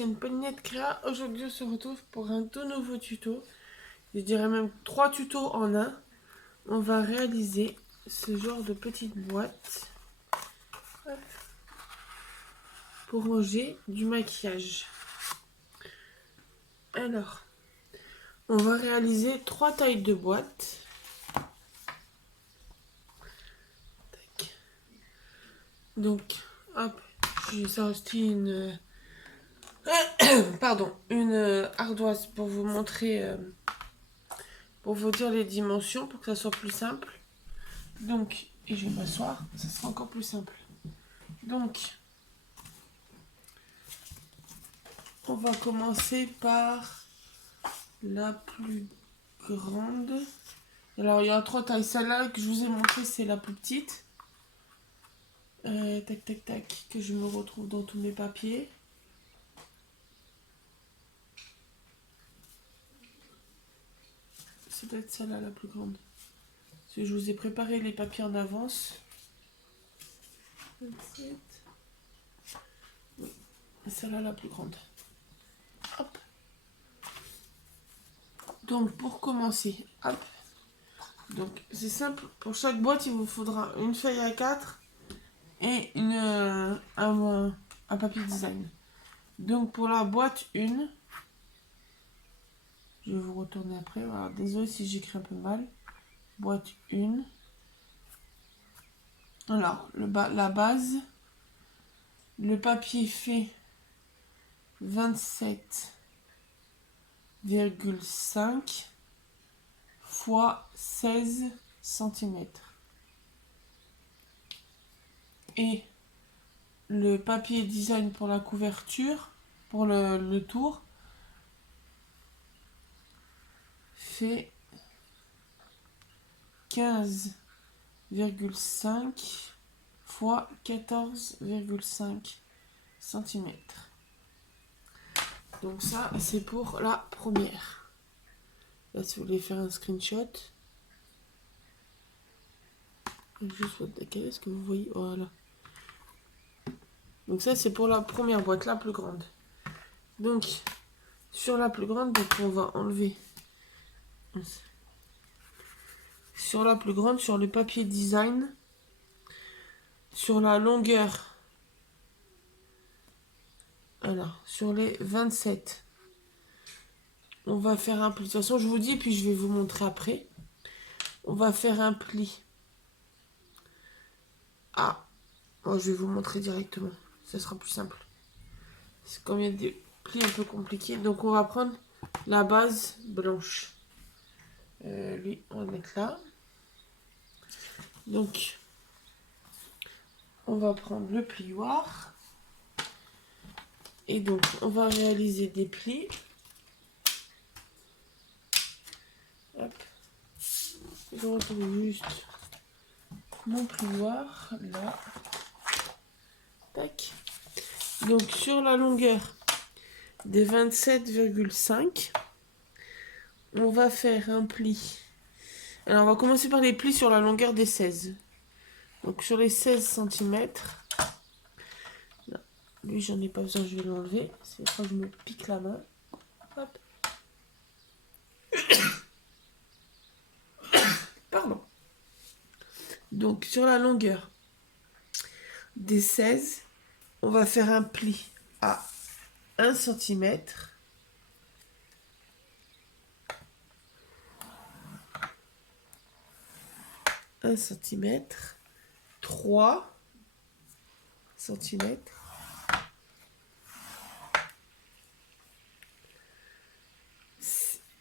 chaîne Paulinette Créa. Aujourd'hui on se retrouve pour un tout nouveau tuto. Je dirais même 3 tutos en un. On va réaliser ce genre de petite boîte pour ranger du maquillage. Alors, on va réaliser 3 tailles de boîtes. Tac. Donc, hop, j'ai sorti une... Pardon, une ardoise pour vous montrer... pour vous dire les dimensions, pour que ça soit plus simple. Donc, et je vais m'asseoir, ça sera encore plus simple. Donc, on va commencer par la plus grande. Alors, il y a 3 tailles. Celle-là que je vous ai montré, c'est la plus petite. Tac, tac, tac, que je me retrouve dans tous mes papiers. C'est peut-être celle-là la plus grande. Parce que je vous ai préparé les papiers en avance. 27. Oui, celle-là la plus grande. Hop. Donc, pour commencer, hop. Donc, c'est simple. Pour chaque boîte, il vous faudra une feuille A4 et un papier design. Donc, pour la boîte 1, je vais vous retourner après. Voilà, désolé si j'écris un peu mal. Boîte 1. Alors, la base, le papier fait 27,5 fois 16 cm. Et le papier design pour la couverture, pour le tour, fait 15,5 fois 14,5 cm. Donc ça, c'est pour la première. Là, si vous voulez faire un screenshot, juste votre décaler, est-ce que vous voyez? Voilà. Donc ça, c'est pour la première boîte, la plus grande. Donc, sur la plus grande, donc on va enlever. Sur la plus grande, sur le papier design, sur la longueur, voilà, sur les 27, on va faire un pli. De toute façon, je vous dis, puis je vais vous montrer après. On va faire un pli. Ah, oh, je vais vous montrer directement. Ça sera plus simple. C'est comme il y a des plis un peu compliqués. Donc, on va prendre la base blanche. Lui, on va le mettre là. Donc, on va prendre le plioir. Et donc, on va réaliser des plis. Hop. Je retrouve juste mon plioir, là. Tac. Donc, sur la longueur des 27,5, on va faire un pli. Alors, on va commencer par les plis sur la longueur des 16. Donc, sur les 16 cm. Lui, j'en ai pas besoin, je vais l'enlever. C'est quand je me pique la main. Hop. Pardon. Donc, sur la longueur des 16, on va faire un pli à 1 cm. 1 cm. 3 cm.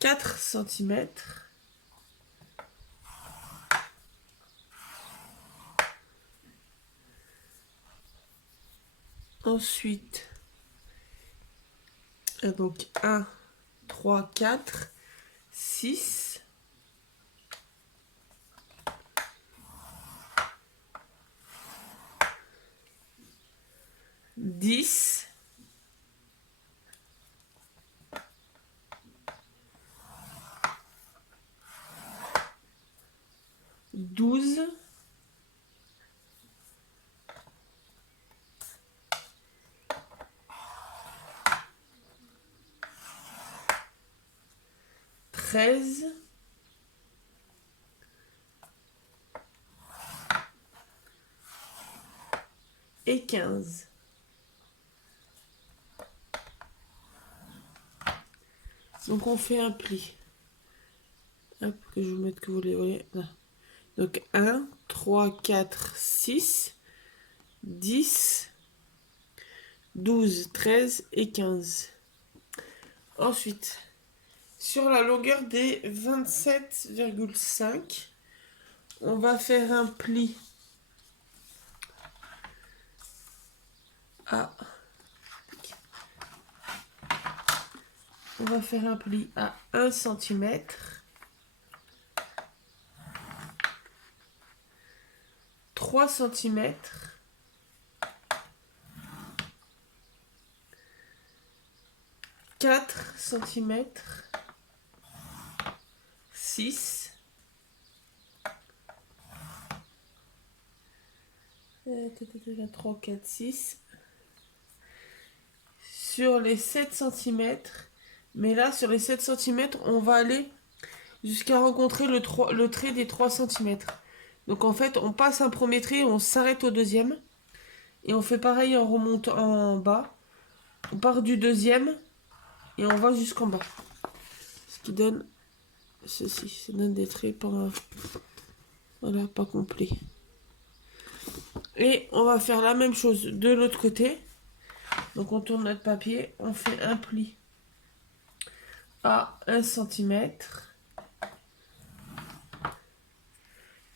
4 cm. Ensuite, donc 1, 3, 4, 6, 10, 12, 13, 13 et 15. Donc on fait un pli. Hop, que je vous mette que vous les voyez. Là. Donc 1, 3, 4, 6, 10, 12, 13 et 15. Ensuite, sur la longueur des 27,5, on va faire un pli à... On va faire un pli à 1 cm. 3 cm. 4 cm. 6. 3, 4, 6. Sur les 7 cm. Mais là, sur les 7 cm, on va aller jusqu'à rencontrer le trait des 3 cm. Donc en fait, on passe un premier trait, on s'arrête au deuxième. Et on fait pareil en remontant en bas. On part du deuxième et on va jusqu'en bas. Ce qui donne ceci. Ça donne des traits pas, voilà, pas complets. Et on va faire la même chose de l'autre côté. Donc on tourne notre papier, on fait un pli à 1 cm,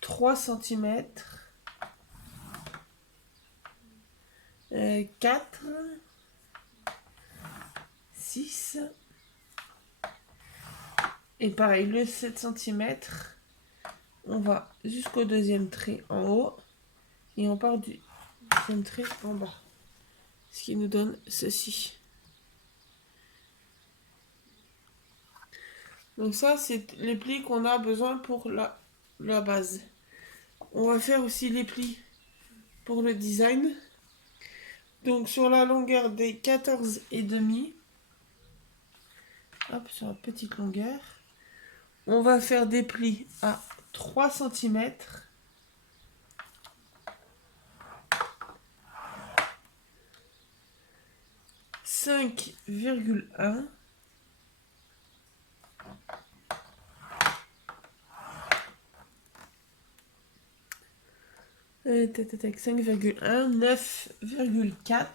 3 cm, 4, 6, et pareil, le 7 cm, on va jusqu'au deuxième trait en haut, et on part du deuxième trait en bas. Ce qui nous donne ceci. Donc ça, c'est les plis qu'on a besoin pour la base. On va faire aussi les plis pour le design. Donc sur la longueur des 14,5, hop, sur la petite longueur, on va faire des plis à 3 cm, 5,1, 5,1, 9,4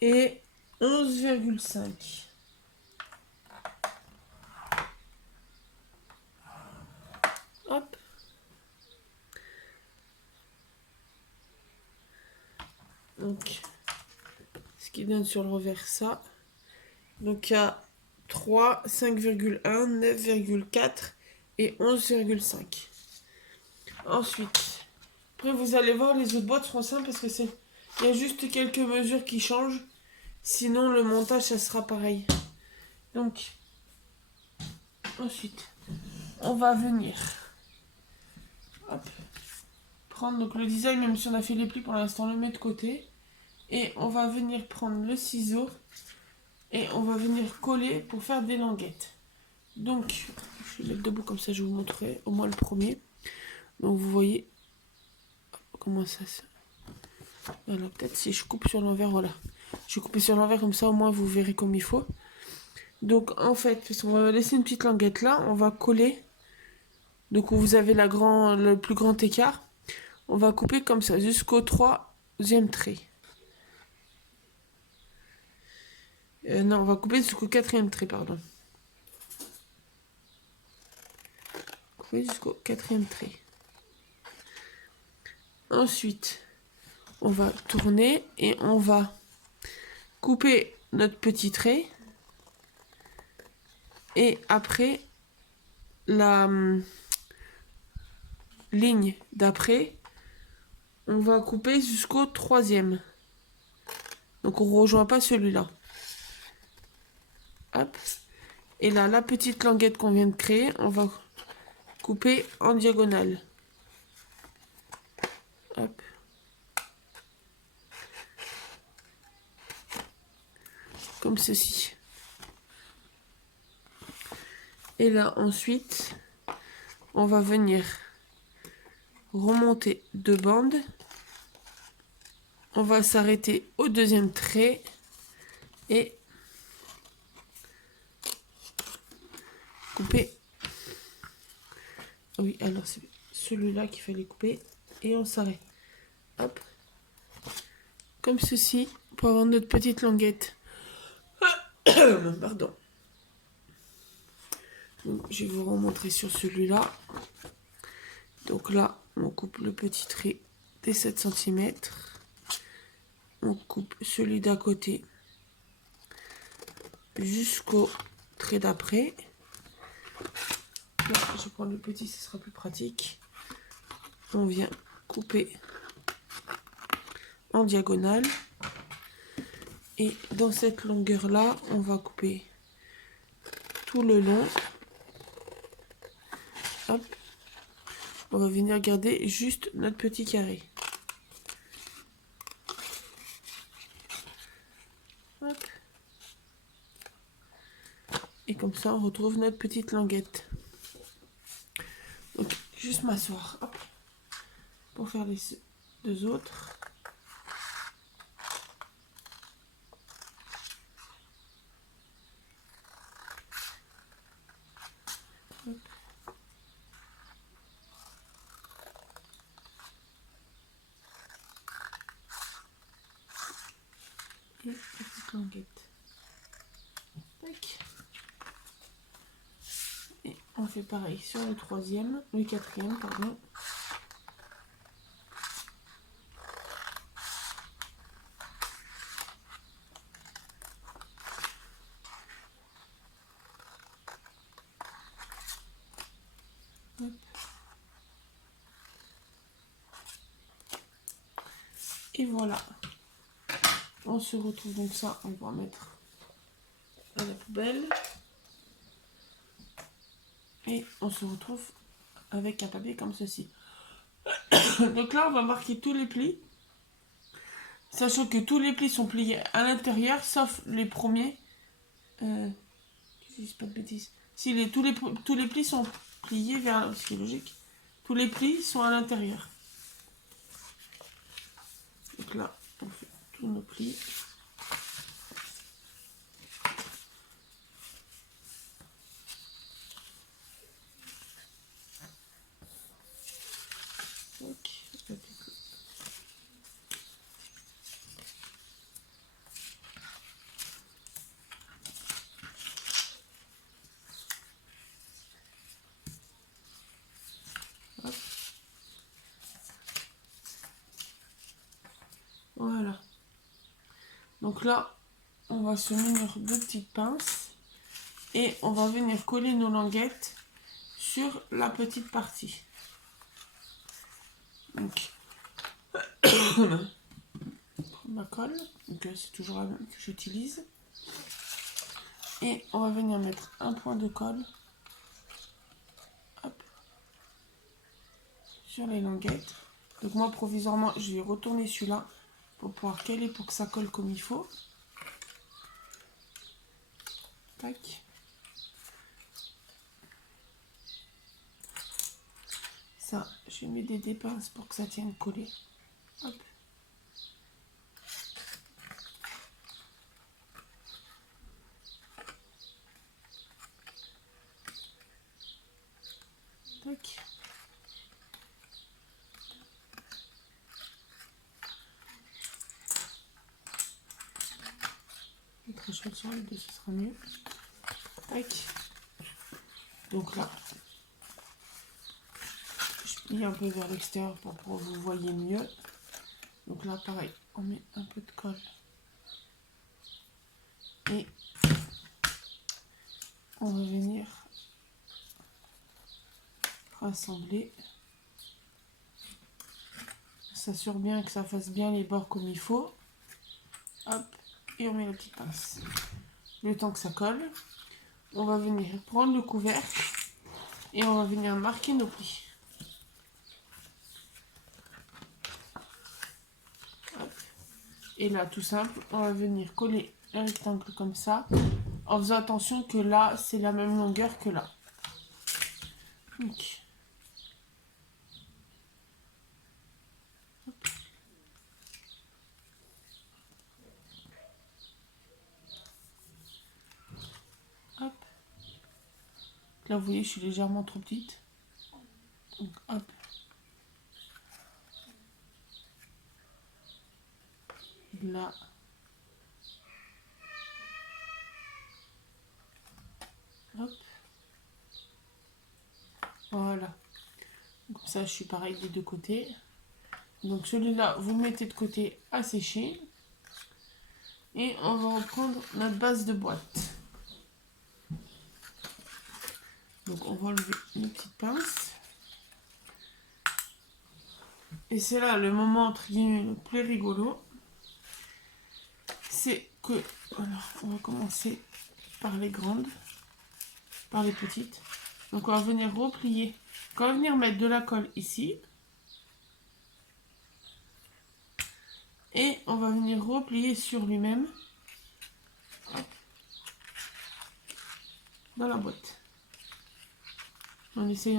et 11,5. Hop. Donc, ce qui donne sur le revers ça. Donc, il y a 3, 5,1, 9,4 et 11,5. Ensuite, après vous allez voir, les autres boîtes seront simples parce que il y a juste quelques mesures qui changent. Sinon, le montage, ça sera pareil. Donc, ensuite, on va venir hop, prendre donc le design, même si on a fait les plis pour l'instant, on le met de côté. Et on va venir prendre le ciseau et on va venir coller pour faire des languettes. Donc, je vais mettre debout comme ça, je vous montrerai au moins le premier. Donc, vous voyez comment ça se... Voilà, peut-être si je coupe sur l'envers, voilà. Je vais couper sur l'envers comme ça, au moins vous verrez comme il faut. Donc, en fait, on va laisser une petite languette là, on va coller. Donc, où vous avez le plus grand écart. On va couper comme ça jusqu'au 3e trait. Non, on va couper jusqu'au 4e trait, pardon. Couper jusqu'au 4e trait. Ensuite, on va tourner et on va couper notre petit trait. Et après, la ligne d'après, on va couper jusqu'au 3e. Donc on ne rejoint pas celui-là. Hop. Et là, la petite languette qu'on vient de créer, on va couper en diagonale. Hop. comme ceci. Et là, ensuite, on va venir remonter 2 bandes. On va s'arrêter au deuxième trait et couper. Oui, alors c'est celui-là qu'il fallait couper et on s'arrête. Hop, comme ceci pour avoir notre petite languette. Pardon. Donc, je vais vous remontrer sur celui-là. Donc là, on coupe le petit trait des 7 cm. On coupe celui d'à côté jusqu'au trait d'après. Là, je prends le petit, ce sera plus pratique. On vient couper en diagonale. Et dans cette longueur-là, on va couper tout le long. Hop. On va venir garder juste notre petit carré. Hop. Et comme ça, on retrouve notre petite languette. Donc, juste m'asseoir. Hop. Pour faire les 2 autres. Hop. Et petite languette. Tac. Et on fait pareil sur le troisième, le quatrième, pardon. Hop. Et voilà. On se retrouve donc ça, on va mettre à la poubelle. Et on se retrouve avec un papier comme ceci. Donc là, on va marquer tous les plis. Sachant que tous les plis sont pliés à l'intérieur, sauf les premiers. Je dis pas de bêtises. Si tous les plis sont pliés vers... Ce qui est logique. Tous les plis sont à l'intérieur. Donc là, on fait tous nos plis. Hop. Voilà. Donc là, on va se munir 2 petites pinces et on va venir coller nos languettes sur la petite partie. Donc, ma colle, donc c'est toujours la même que j'utilise. Et on va venir mettre un point de colle, hop, sur les languettes. Donc moi, provisoirement, je vais retourner celui-là pour pouvoir caler pour que ça colle comme il faut. Tac. Ça, je mets des pinces pour que ça tienne collé. Hop. Tac. Mettre cheval sur les deux, ce sera mieux. Tac. Donc là, je plie un peu vers l'extérieur pour que vous voyez mieux. Donc là, pareil, on met un peu de colle. Et on va venir rassembler. On s'assure bien que ça fasse bien les bords comme il faut. Hop, et on met la petite pince. Le temps que ça colle, on va venir prendre le couvercle et on va venir marquer nos plis. Hop. Et là, tout simple, on va venir coller un rectangle comme ça, en faisant attention que là, c'est la même longueur que là. Donc, hop. Là, vous voyez, je suis légèrement trop petite. Donc, hop. Là. Hop. Voilà. Comme ça, je suis pareil des deux côtés. Donc, celui-là, vous le mettez de côté à sécher. Et on va reprendre notre base de boîte. Donc, on va enlever nos petites pinces. Et c'est là le moment entre guillemets le plus rigolo. C'est que, alors, on va commencer par les grandes, par les petites. Donc on va venir replier. On va venir mettre de la colle ici. Et on va venir replier sur lui-même. Dans la boîte. On essaye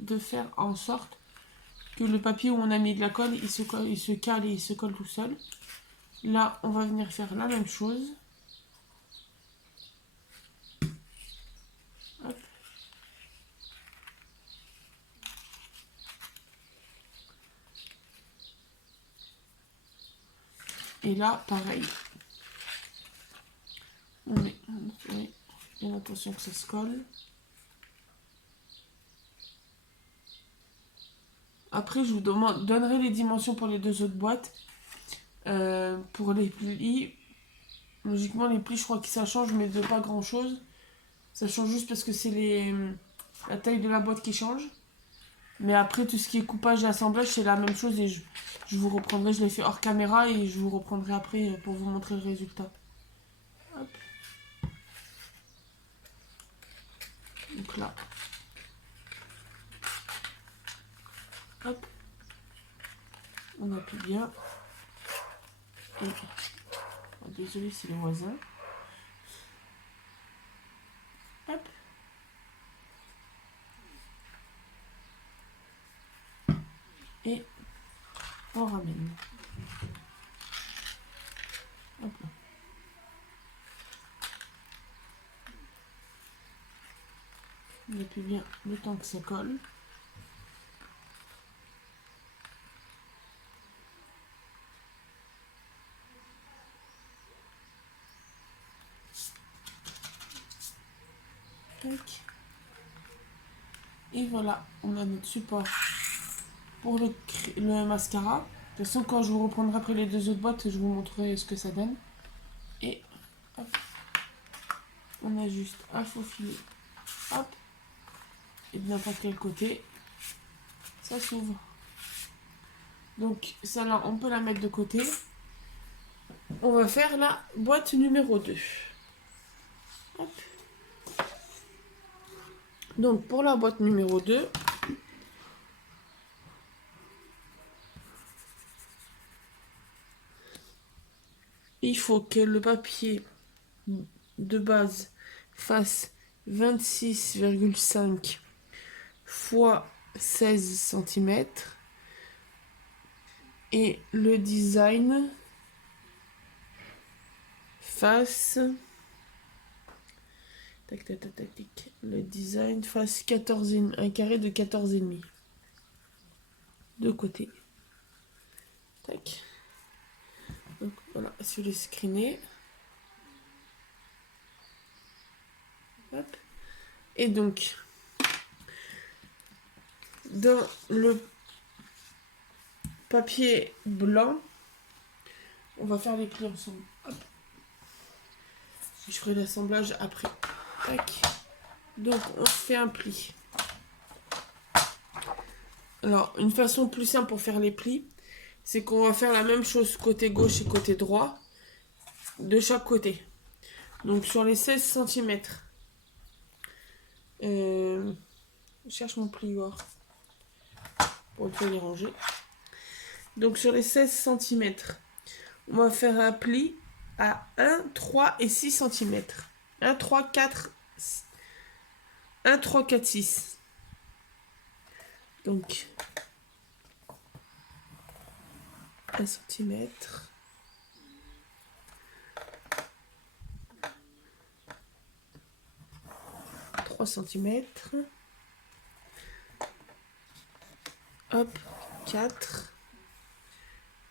de faire en sorte que le papier où on a mis de la colle, il se cale et il se colle tout seul. Là, on va venir faire la même chose. Hop. Et là, pareil. On met, bien attention que ça se colle. Après, je vous donnerai les dimensions pour les deux autres boîtes. Pour les plis, logiquement, les plis, je crois que ça change, mais de pas grand chose. Ça change juste parce que c'est la taille de la boîte qui change. Mais après, tout ce qui est coupage et assemblage, c'est la même chose. Et je vous reprendrai, je l'ai fait hors caméra et je vous reprendrai après pour vous montrer le résultat. Hop. Donc là. Hop. On appuie bien. Et... oh, désolé, c'est le voisin. Hop. Et on ramène. Hop là. On appuie bien le temps que ça colle. Et voilà, on a notre support pour le mascara. De toute façon, quand je vous reprendrai après les deux autres boîtes, je vous montrerai ce que ça donne. Et hop, on a juste à faufiler, hop, et de n'importe quel côté, ça s'ouvre. Donc celle-là, on peut la mettre de côté. On va faire la boîte numéro 2. Hop. Donc pour la boîte numéro 2, il faut que le papier de base fasse 26,5 fois 16 cm et le design fasse le design fasse 14 un carré de 14,5 de côté. Tac. Donc voilà, sur les screenés. Hop. Et donc dans le papier blanc, on va faire les plis ensemble. Hop. Je ferai l'assemblage après. Tac. Donc on fait un pli. Alors une façon plus simple pour faire les plis, c'est qu'on va faire la même chose côté gauche et côté droit de chaque côté. Donc sur les 16 cm, je cherche mon plieur pour bien les ranger. Donc sur les 16 cm, on va faire un pli à 1, 3 et 6 cm. 1, 3, 4, 1, 3, 4, 6. Donc, 1 cm. 3 cm. Hop, 4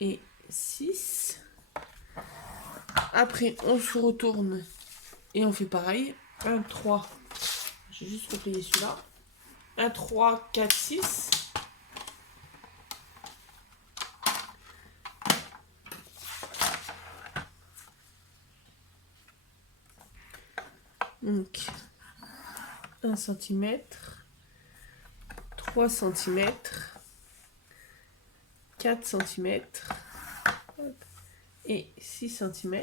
et 6. Après, on se retourne et on fait pareil. 1, 3. Je vais juste replier celui-là. 1, 3, 4, 6. Donc, 1 cm, 3 cm, 4 cm et 6 cm.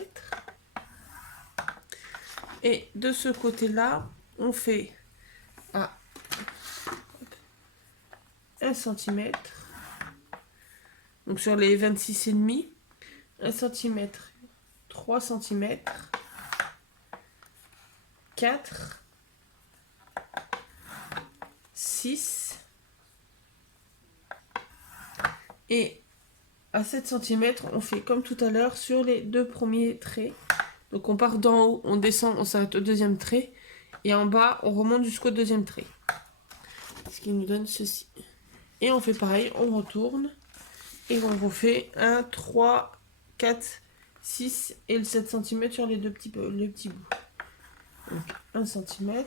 Et de ce côté-là, on fait à 1 cm. Donc sur les 26,5, 1 cm, 3 cm, 4, 6 et à 7 cm, on fait comme tout à l'heure sur les deux premiers traits. Donc on part d'en haut, on descend, on s'arrête au deuxième trait et en bas, on remonte jusqu'au deuxième trait. Ce qui nous donne ceci. Et on fait pareil, on retourne et on refait 1, 3, 4, 6 et le 7 cm sur les deux petits bouts. Donc 1 cm,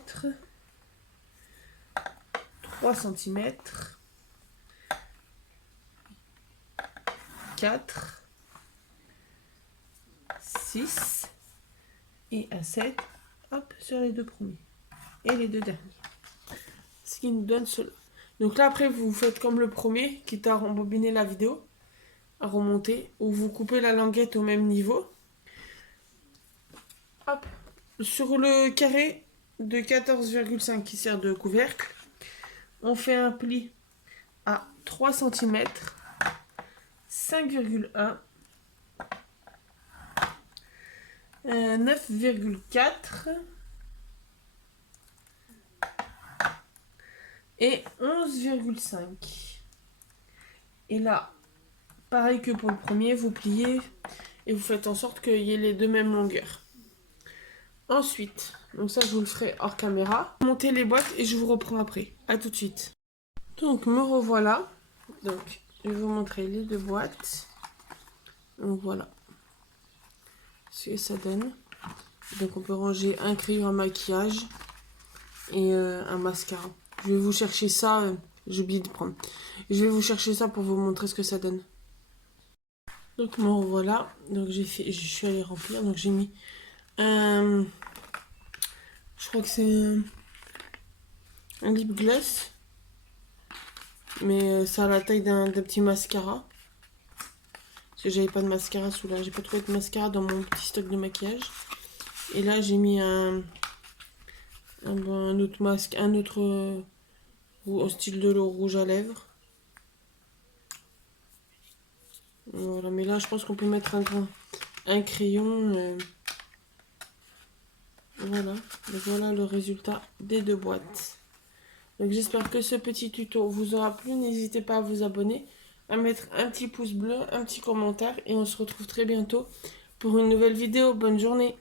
3 cm, 4, 6 et un 7, hop, sur les deux premiers et les deux derniers. Ce qui nous donne cela. Donc là, après, vous faites comme le premier, quitte à rembobiner la vidéo, à remonter, ou vous coupez la languette au même niveau. Hop. Sur le carré de 14,5 qui sert de couvercle, on fait un pli à 3 cm, 5,1, 9,4 et 11,5. Et là, pareil que pour le premier, vous pliez et vous faites en sorte qu'il y ait les deux mêmes longueurs. Ensuite, donc ça je vous le ferai hors caméra, montez les boîtes et je vous reprends après. A tout de suite. Donc me revoilà. Donc je vais vous montrer les deux boîtes. Donc voilà ce que ça donne. Donc on peut ranger un crayon à maquillage et un mascara. Je vais vous chercher ça, j'ai oublié de prendre. Je vais vous chercher ça pour vous montrer ce que ça donne. Donc me revoilà. Donc je suis allée remplir. Donc j'ai mis je crois que c'est un lip gloss. Mais ça a la taille d'un petit mascara. Parce que j'avais pas de mascara sous là. J'ai pas trouvé de mascara dans mon petit stock de maquillage. Et là j'ai mis un autre masque, un autre au style de l'eau rouge à lèvres. Voilà, mais là je pense qu'on peut mettre un crayon. Voilà, donc voilà le résultat des deux boîtes. Donc j'espère que ce petit tuto vous aura plu. N'hésitez pas à vous abonner, à mettre un petit pouce bleu, un petit commentaire et on se retrouve très bientôt pour une nouvelle vidéo. Bonne journée.